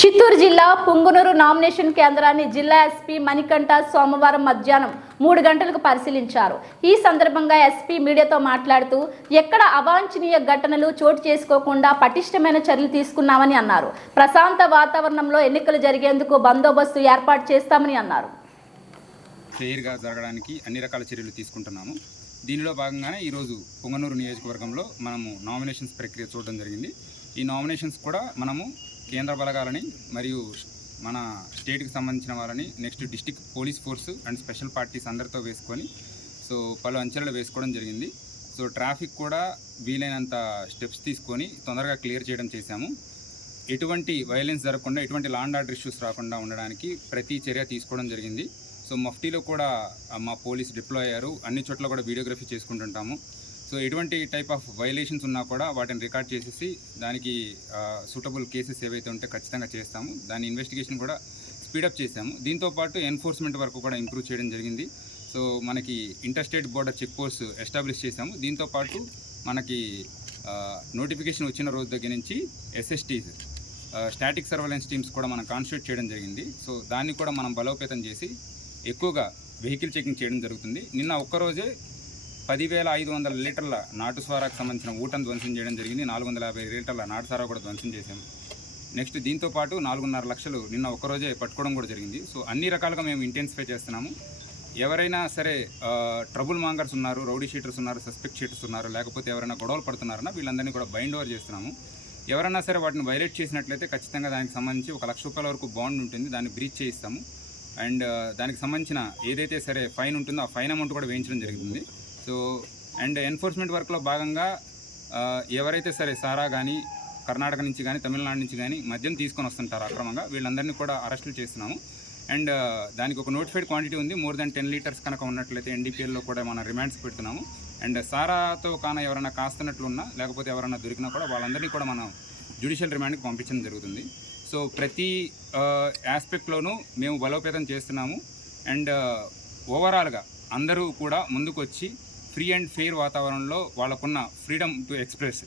చిత్తూరు జిల్లా పుంగనూరు నామినేషన్ కేంద్రాన్ని జిల్లా ఎస్పీ మణికంఠ సోమవారం మధ్యాహ్నం 3 గంటలకు పరిశీలించారు. ఈ సందర్భంగా ఎస్పీ మీడియాతో మాట్లాడుతూ ఎక్కడ అవాంఛనీయ ఘటనలు చోటు చేసుకోకుండా పటిష్టమైన చర్యలు తీసుకున్నామని అన్నారు. ప్రశాంత వాతావరణంలో ఎన్నికలు జరిగేందుకు బందోబస్తు ఏర్పాటు చేస్తామని అన్నారు. ఫెయిర్గా జరగడానికి అన్ని రకాల చర్యలు తీసుకుంటున్నాము. దీనిలో భాగంగానే ఈరోజు పుంగనూరు నియోజకవర్గంలో మనము నామినేషన్స్ ప్రక్రియ చూడడం జరిగింది. ఈ నామినేషన్స్ కూడా మనము కేంద్ర బలగాలని మరియు మన స్టేట్కి సంబంధించిన వాళ్ళని next district police force and special parties అందరితో వేసుకొని పలు అంచెలు వేసుకోవడం జరిగింది. ట్రాఫిక్ కూడా వీలైనంత స్టెప్స్ తీసుకొని తొందరగా క్లియర్ చేయడం చేశాము. ఎటువంటి వైలెన్స్ జరగకుండా ఎటువంటి లా అండ్ ఆర్డర్ ఇష్యూస్ రాకుండా ఉండడానికి ప్రతి చర్య తీసుకోవడం జరిగింది. మఫ్టీలో కూడా మా పోలీస్ డిప్లాయ్ అయ్యారు. అన్ని చోట్ల కూడా వీడియోగ్రఫీ చేసుకుంటుంటాము. ఎటువంటి టైప్ ఆఫ్ వైలేషన్స్ ఉన్నా కూడా వాటిని రికార్డ్ చేసేసి దానికి సూటబుల్ కేసెస్ ఏవైతే ఉంటే ఖచ్చితంగా చేస్తాము. దాని ఇన్వెస్టిగేషన్ కూడా స్పీడప్ చేశాము. దీంతోపాటు ఎన్ఫోర్స్మెంట్ వరకు కూడా ఇంప్రూవ్ చేయడం జరిగింది. మనకి interstate border check post establish చేశాము. దీంతోపాటు మనకి నోటిఫికేషన్ వచ్చిన రోజు దగ్గర నుంచి ఎస్ఎస్టీస్ స్టాటిక్ సర్వేలెన్స్ టీమ్స్ కూడా మనం కాన్స్టిట్యూట్ చేయడం జరిగింది. దాన్ని కూడా మనం బలోపేతం చేసి ఎక్కువగా వెహికల్ చెకింగ్ చేయడం జరుగుతుంది. నిన్న ఒక్కరోజే 10,500 లీటర్ల నాటు సారాకు సంబంధించిన ఊటను ధ్వంసం చేయడం జరిగింది. 450 లీటర్ల నాటు సారా కూడా ధ్వంసం చేశాము. నెక్స్ట్ దీంతోపాటు 4.5 లక్షలు నిన్న ఒక్కరోజే పట్టుకోవడం కూడా జరిగింది. అన్ని రకాలుగా మేము ఇంటెన్సిఫై చేస్తున్నాము. ఎవరైనా సరే ట్రబుల్ మాంగర్స్ ఉన్నారు, రౌడీ షీటర్స్ ఉన్నారు, సస్పెక్ట్ షీటర్స్ ఉన్నారు, లేకపోతే ఎవరైనా గొడవలు పడుతున్నారన్నా వీళ్ళందరినీ కూడా బైండ్ ఓవర్ చేస్తున్నాము. ఎవరైనా సరే వాటిని వైలేట్ చేసినట్లయితే ఖచ్చితంగా దానికి సంబంధించి 1 లక్ష రూపాయల వరకు బాండ్ ఉంటుంది, దాన్ని బ్రీచ్ చేయిస్తాము. అండ్ దానికి సంబంధించిన ఏదైతే సరే ఫైన్ ఉంటుందో ఆ ఫైన్ అమౌంట్ కూడా వేయించడం జరుగుతుంది. అండ్ ఎన్ఫోర్స్మెంట్ వర్క్లో భాగంగా ఎవరైతే సరే సారా కానీ కర్ణాటక నుంచి కానీ తమిళనాడు నుంచి కానీ మద్యం తీసుకొని వస్తుంటారు అక్రమంగా, వీళ్ళందరినీ కూడా అరెస్టులు చేస్తున్నాము. అండ్ దానికి ఒక నోటిఫైడ్ క్వాంటిటీ ఉంది. మోర్ దాన్ 10 లీటర్స్ కనుక ఉన్నట్లయితే ఎన్డీపీఎల్లో కూడా మనం రిమాండ్స్ పెడుతున్నాము. అండ్ సారాతో ఎవరైనా కాస్తున్నట్లున్నా లేకపోతే ఎవరైనా దొరికినా కూడా వాళ్ళందరినీ కూడా మనం జ్యుడిషియల్ రిమాండ్కి పంపించడం జరుగుతుంది. ప్రతి ఆస్పెక్ట్లోనూ మేము బలోపేతం చేస్తున్నాము. అండ్ ఓవరాల్గా అందరూ కూడా ముందుకు వచ్చి ఫ్రీ అండ్ ఫెయిర్ వాతావరణంలో వాళ్ళకున్న ఫ్రీడమ్ టు ఎక్స్ప్రెస్